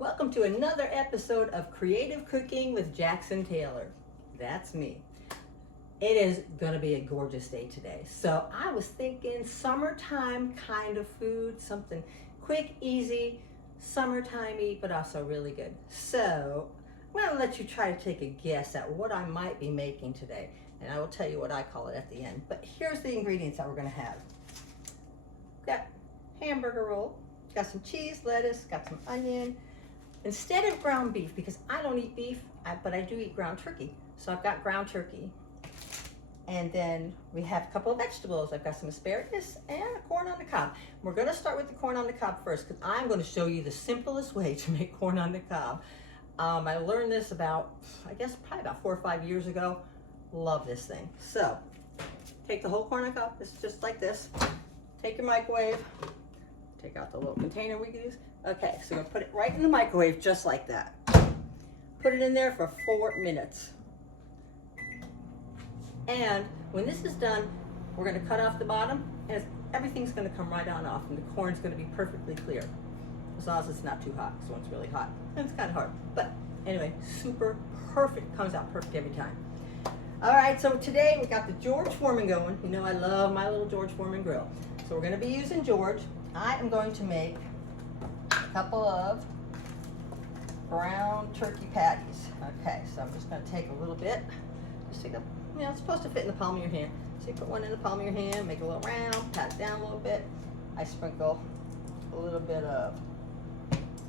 Welcome to another episode of Creative Cooking with Jackson Taylor. That's me. It is going to be a gorgeous day today. So I was thinking summertime kind of food, something quick, easy, summertimey, but also really good. So I'm going to let you try to take a guess at what I might be making today. And I will tell you what I call it at the end. But here's the ingredients that we're going to have. Got hamburger roll, got some cheese, lettuce, got some onion. Instead of ground beef, because I don't eat beef, but I do eat ground turkey. So I've got ground turkey. And then we have a couple of vegetables. I've got some asparagus and a corn on the cob. We're gonna start with the corn on the cob first, because I'm gonna show you the simplest way to make corn on the cob. I learned this about, I guess, probably about 4 or 5 years ago. Love this thing. So, take the whole corn on the cob, it's just like this. Take your microwave, take out the little container we use. Okay, so we're gonna put it right in the microwave just like that. Put it in there for 4 minutes. And when this is done, we're gonna cut off the bottom and everything's gonna come right on off and the corn's gonna be perfectly clear. As long as it's not too hot, because when it's really hot, and it's kind of hard. But anyway, super perfect, comes out perfect every time. All right, so today we got the George Foreman going. You know I love my little George Foreman grill. So we're gonna be using George. I am going to make a couple of ground turkey patties. Okay, so I'm just gonna take a little bit, just take a, it's supposed to fit in the palm of your hand. So you put one in the palm of your hand, make a little round, pat it down a little bit. I sprinkle a little bit of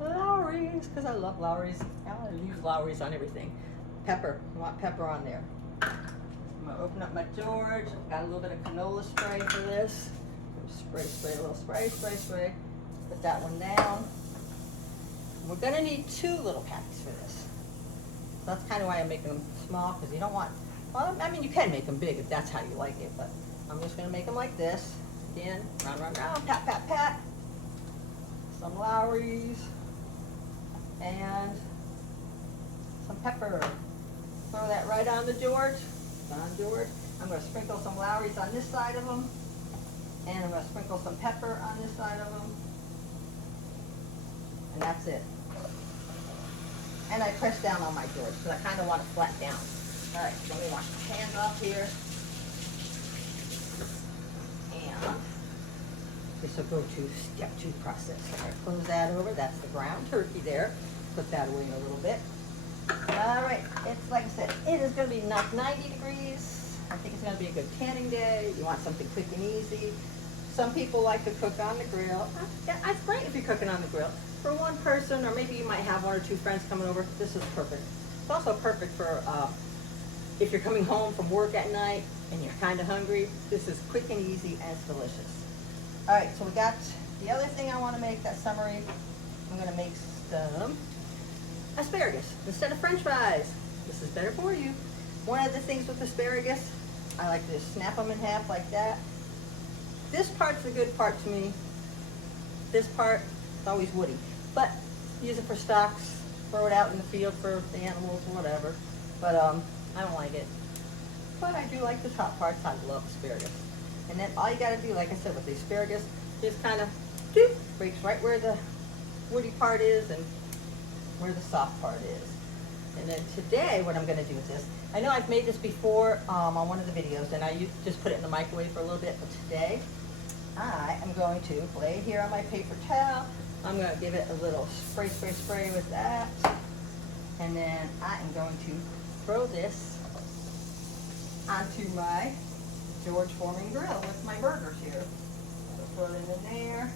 Lawry's, because I love Lawry's. I use Lawry's on everything. Pepper, I want pepper on there. I'm gonna open up my George. I've got a little bit of canola spray for this. Spray, a little spray. Put that one down. We're gonna need 2 little patties for this. So that's kind of why I'm making them small, because you don't want, well, I mean, you can make them big if that's how you like it, but I'm just gonna make them like this. Again, round, pat. Some Lawry's and some pepper. Throw that right on the George. On George. I'm gonna sprinkle some Lawry's on this side of them. And I'm going to sprinkle some pepper on this side of them. And that's it. And I press down on my George because I kind of want it flat down. All right, so let me wash my hands off here. And this will go to step 2 process. All right, close that over. That's the ground turkey there. Put that away in a little bit. All right, it's like I said, it is going to be 90 degrees. I think it's going to be a good tanning day. You want something quick and easy. Some people like to cook on the grill. It's great if you're cooking on the grill. For one person, or maybe you might have 1 or 2 friends coming over, this is perfect. It's also perfect for if you're coming home from work at night and you're kind of hungry. This is quick and easy and it's delicious. All right, so we got the other thing I want to make, that summery. I'm going to make some asparagus instead of French fries. This is better for you. One of the things with asparagus, I like to snap them in half like that. This part's the good part to me. This part is always woody. But use it for stocks, throw it out in the field for the animals or whatever. But I don't like it. But I do like the top parts. I love asparagus. And then all you gotta do, like I said, with the asparagus, just kind of breaks right where the woody part is and where the soft part is. And then today, what I'm going to do with this, I know I've made this before on one of the videos, and I just put it in the microwave for a little bit, but today, I am going to lay it here on my paper towel. I'm going to give it a little spray with that. And then I am going to throw this onto my George Foreman grill with my burgers here. So throw it in there.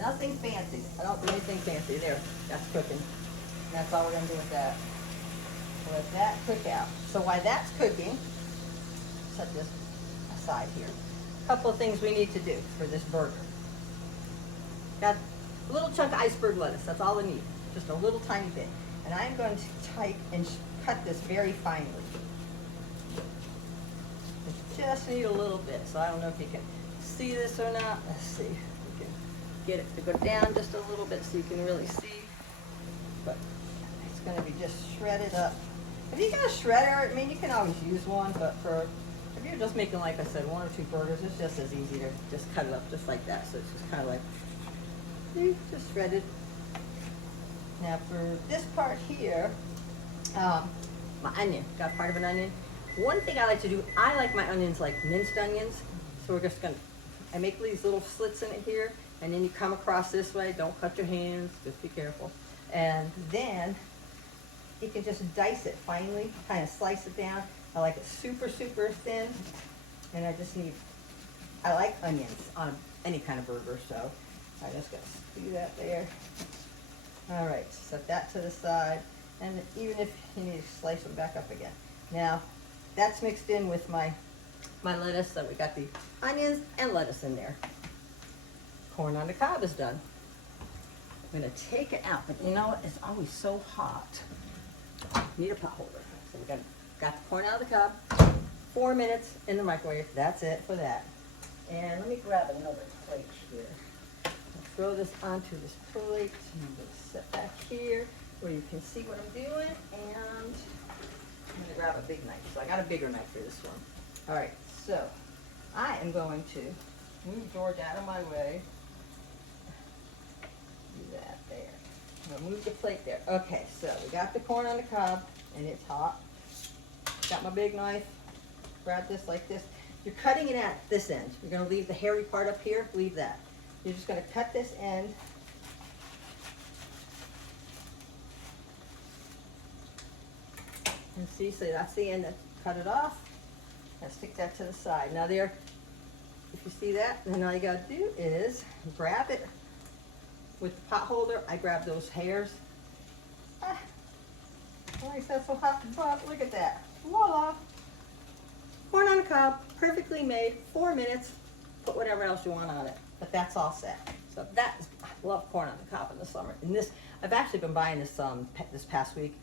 Nothing fancy. I don't do anything fancy. There, that's cooking. And that's all we're going to do with that. Let that cook out. So while that's cooking, set this aside here. A couple of things we need to do for this burger. Got a little chunk of iceberg lettuce. That's all I need. Just a little tiny bit. And I'm going to take and cut this very finely. Just need a little bit. So I don't know if you can see this or not. Let's see. We can get it to go down just a little bit so you can really see. But it's going to be just shredded up. If you got a shredder, I mean, you can always use one, but if you're just making, like I said, 1 or 2 burgers, it's just as easy to just cut it up just like that. So it's just kind of like, just shredded. Now for this part here, my onion, got part of an onion. One thing I like to do, I like my onions like minced onions. So we're just gonna, I make these little slits in it here, and then you come across this way. Don't cut your hands, just be careful. And then you can just dice it finely, kind of slice it down. I like it super, super thin. And I just need, I like onions on any kind of burger, so I just gotta do that there. All right, set that to the side. And even if you need to slice them back up again. Now, that's mixed in with my lettuce, so we got the onions and lettuce in there. Corn on the cob is done. I'm gonna take it out, but you know what? It's always so hot. Need a pot holder. So we got the corn out of the cob. 4 minutes in the microwave. That's it for that. And let me grab another plate here. I'll throw this onto this plate. I'm gonna sit back here where you can see what I'm doing. And I'm gonna grab a big knife. So I got a bigger knife for this one. All right, so I am going to move George out of my way. Do that there. I'm gonna move the plate there. Okay, so we got the corn on the cob and it's hot. Got my big knife. Grab this like this. You're cutting it at this end. You're gonna leave the hairy part up here, leave that. You're just gonna cut this end. And see, so that's the end, cut it off. And stick that to the side. Now there, if you see that, then all you gotta do is grab it with the pot holder. I grab those hairs. Ah, why is that so hot and hot? Look at that. Voila! Corn on the cob, perfectly made, 4 minutes. Put whatever else you want on it, but that's all set. So that is, I love corn on the cob in the summer. And this, I've actually been buying this this past week,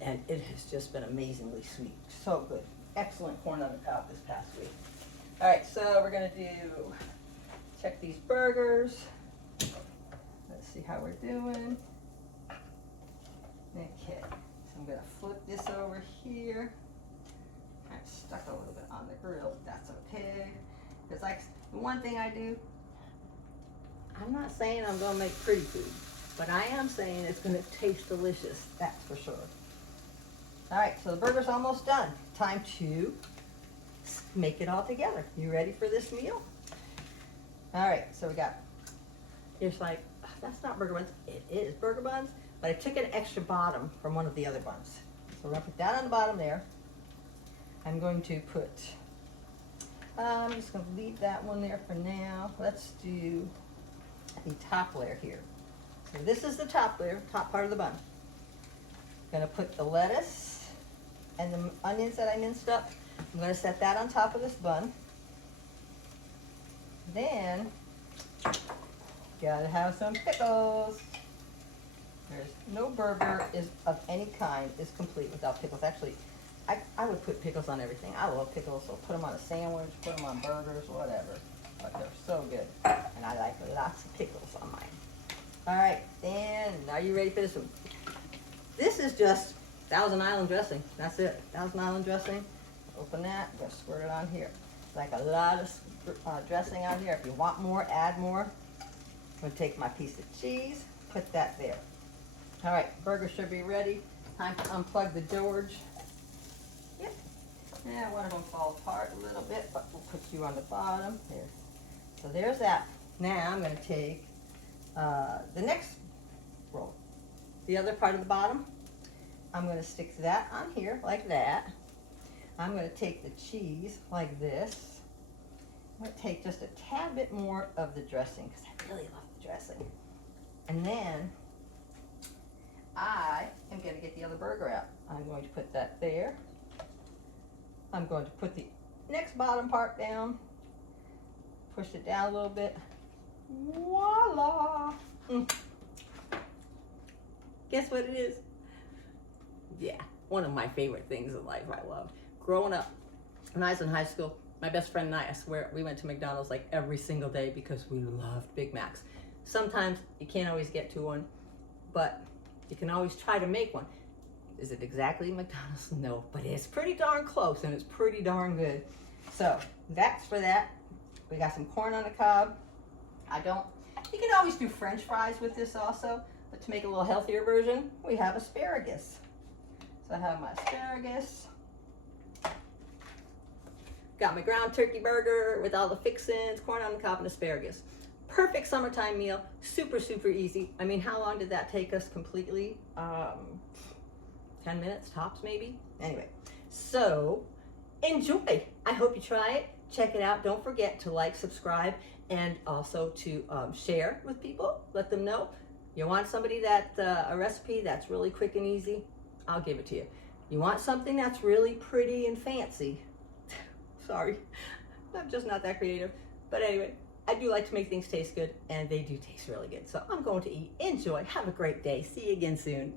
and it has just been amazingly sweet. So good. Excellent corn on the cob this past week. All right, so we're gonna check these burgers. Let's see how we're doing. Okay, so I'm gonna flip this over here. Kind of stuck a little bit on the grill, but that's okay. Because like the one thing I do, I'm not saying I'm gonna make pretty food, but I am saying it's gonna taste delicious, that's for sure. All right, so the burger's almost done. Time to make it all together. You ready for this meal? All right, so we got, it's like, that's not burger buns. It is burger buns, but I took an extra bottom from one of the other buns. So we're gonna put that on the bottom there. I'm going to put, I'm just gonna leave that one there for now. Let's do the top layer here. So this is the top layer, top part of the bun. Gonna put the lettuce and the onions that I minced up. I'm gonna set that on top of this bun. Then, gotta have some pickles. There's no burger of any kind is complete without pickles. Actually, I would put pickles on everything. I love pickles, so put them on a sandwich, put them on burgers, whatever. But they're so good. And I like lots of pickles on mine. All right, then, are you ready for this one? This is just Thousand Island dressing. That's it, Thousand Island dressing. Open that, I'm gonna squirt it on here. Like a lot of dressing on here. If you want more, add more. I'm gonna take my piece of cheese, put that there. All right, burger should be ready. Time to unplug the George. Yep. Yeah, one of them falls apart a little bit, but we'll put you on the bottom. There. So there's that. Now I'm gonna take the next roll. The other part of the bottom, I'm gonna stick that on here like that. I'm gonna take the cheese like this. I'm gonna take just a tad bit more of the dressing because I really love the dressing. And then I am gonna get the other burger out. I'm going to put that there. I'm going to put the next bottom part down, push it down a little bit. Voila! Guess what it is? Yeah, one of my favorite things in life I love. Growing up, when I was in high school, my best friend and I swear, we went to McDonald's like every single day because we loved Big Macs. Sometimes you can't always get to one, but you can always try to make one. Is it exactly McDonald's? No, but it's pretty darn close and it's pretty darn good. So that's for that. We got some corn on the cob. You can always do French fries with this also, But to make a little healthier version, we have asparagus. So I have my asparagus. Got my ground turkey burger with all the fixins, corn on the cob and asparagus. Perfect summertime meal, super, super easy. I mean, how long did that take us completely? 10 minutes tops maybe? Anyway, so enjoy. I hope you try it. Check it out. Don't forget to like, subscribe, and also to share with people. Let them know. You want somebody that, a recipe that's really quick and easy? I'll give it to you. You want something that's really pretty and fancy? Sorry, I'm just not that creative. But anyway, I do like to make things taste good, and they do taste really good. So I'm going to eat. Enjoy. Have a great day. See you again soon.